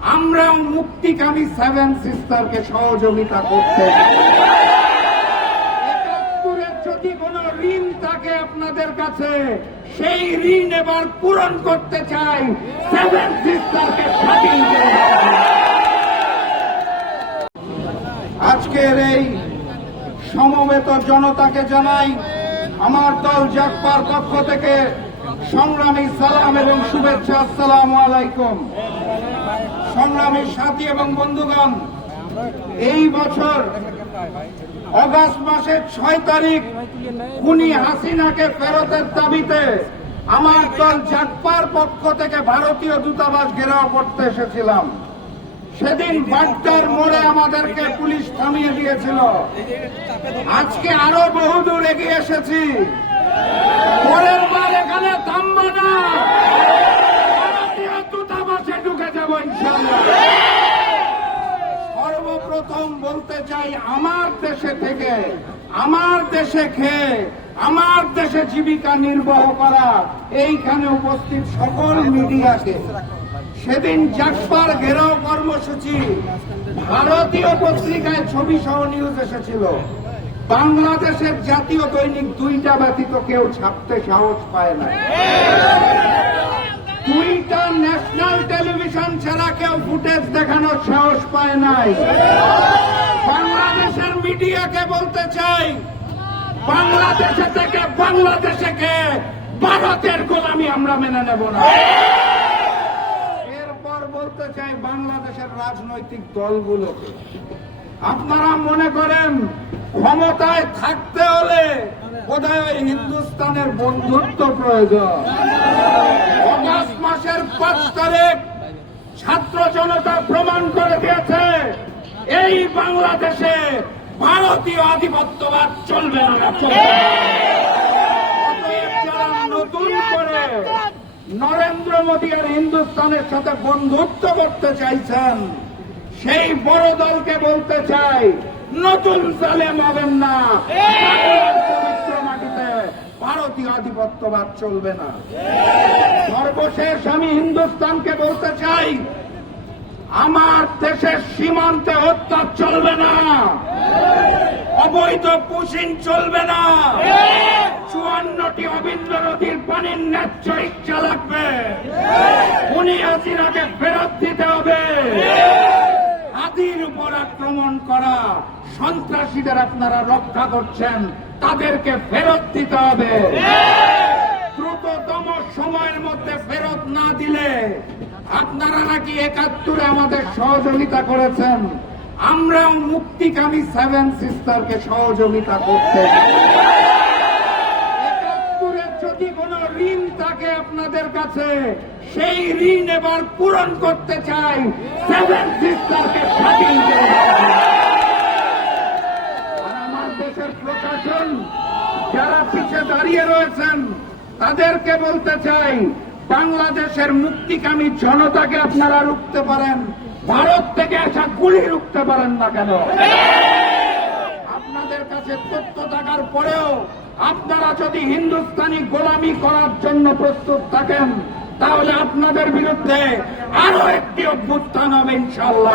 আমরাও মুক্তিকামী সেভেন সিস্টারকে সহযোগিতা করতে যদি কোনো ঋণ থাকে আপনাদের কাছে, সেই ঋণ এবার পূরণ করতে চাই সেভেন সিস্টারকে স্বাধীন করে। আজকের এই সমবেত জনতাকে জানাই আমার দল জাগপার পক্ষ থেকে সংগ্রামী সালাম এবং শুভেচ্ছা। আসসালামু আলাইকুম। সংগ্রামী সাথী এবং বন্ধুগণ, এই বছর অগাস্ট মাসের 6 তারিখ খুনি হাসিনাকে ফেরতের দাবিতে আমার দল জাগপার পক্ষ থেকে ভারতীয় দূতাবাস ঘেরাও করতে এসেছিলাম। সেদিন বাড্ডার মোড়ে আমাদেরকে পুলিশ থামিয়ে দিয়েছিল। আজকে আরো বহুদূর এগিয়ে এসেছি। পরের বার এখানে থামবো না, ভারতীয় দূতাবাসে ঢুকে যাবো ইনশাআল্লাহ। সর্বপ্রথম বলতে চাই, আমার দেশে থেকে, আমার দেশে খেয়ে, আমার দেশে জীবিকা নির্বাহ করা এইখানে উপস্থিত সকল মিডিয়াকে, সেদিন জাগপার ঘেরাও কর্মসূচি ভারতীয় পত্রিকায় ছবি সহ নিউজ এসেছিল। বাংলাদেশের জাতীয় দৈনিক 2টা ব্যতীত কেউ ছাপতে সাহস পায় না। 2টা ন্যাশনাল টেলিভিশন ছাড়া কেউ ফুটেজ দেখানোর সাহস পায় নাই। বাংলাদেশের মিডিয়াকে বলতে চাই, বাংলাদেশে থেকে বাংলাদেশে খেয়ে ভারতের গোলামি আমরা মেনে নেব না। এরপর বলতে চাই বাংলাদেশের রাজনৈতিক দলগুলোকে, আপনারা মনে করেন ক্ষমতায় থাকতে হলে বোধহয় হিন্দুস্তানের বন্ধুত্ব প্রয়োজন। অগাস্ট মাসের 5 তারিখ ছাত্র জনতা প্রমাণ করে দিয়েছে এই বাংলাদেশে ভারতীয় আধিপত্যবাদ চলবে না। যারা নতুন করে নরেন্দ্র মোদী আর হিন্দুস্তানের সাথে বন্ধুত্ব করতে চাইছেন, সেই বড় দলকে বলতে চাই, নতুন জালেম হবেন না। পবিত্র মাটিতে ভারতীয় আধিপত্যবাদ চলবে না। সর্বশেষ আমি হিন্দুস্তানকে বলতে চাই, আমার দেশের সীমান্তে হত্যা চলবে না, অবৈধ পুশিং চলবে না, 54টি অবিন্দ নদীর পানির ন্যায্য ইচ্ছা লাগবে, খুনি হাসিনাকে ফেরত দিতে হবে। হাতির উপর আক্রমণ করা সন্ত্রাসীদের আপনারা রক্ষা করছেন, তাদেরকে ফেরত দিতে হবে। দ্রুততম সময়ের মধ্যে ফেরত না দিলে, আপনারা নাকি 71-এ আমাদের সহযোগিতা করেছেন, আমরাও মুক্তিকামী সেভেন সিস্টারকে সহযোগিতা করতে। 71-এ যদি কোনো ঋণ থাকে আপনাদের কাছে, সেই ঋণ এবার পূরণ করতে চাই সেভেন সিস্টারকে স্বাধীন করে। আর আমার দেশের প্রশাসন যারা পিছে দাঁড়িয়ে রয়েছেন, তাদেরকে বলতে চাই, বাংলাদেশের মুক্তিকামী জনতাকে আপনারা রুখতে পারেন, ভারত থেকে আসা গুলি রুখতে পারেন না কেন? আপনাদের কাছে তথ্য থাকার পরেও আপনারা যদি হিন্দুস্তানি গোলামি করার জন্য প্রস্তুত থাকেন, তাহলে আপনাদের বিরুদ্ধে আরো একটি অভ্যুত্থান হবে ইনশাআল্লাহ।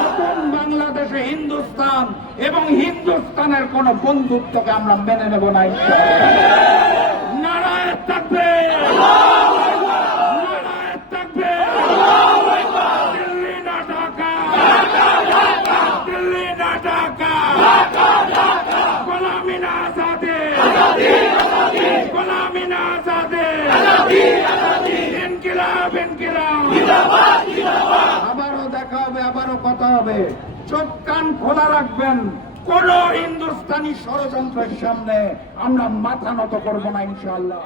নতুন বাংলাদেশে হিন্দুস্তান এবং হিন্দুস্তানের কোন বন্ধুত্বকে আমরা মেনে নেব না ইনশাআল্লাহ। নারায়ে তাকবীর, নারায়ে তাকবীর, দিল্লি না ঢাকা, দিল্লি না ঢাকা, গোলামি না আজাদি, গোলামি না আজাদি, ইনকিলাব, ইনকিলাব। আবারও দেখা হবে, আবারও কথা হবে। চোখ কান খোলা রাখবেন, কোন হিন্দুস্তানি ষড়যন্ত্রের সামনে আমরা মাথা নত করব না ইনশাআল্লাহ।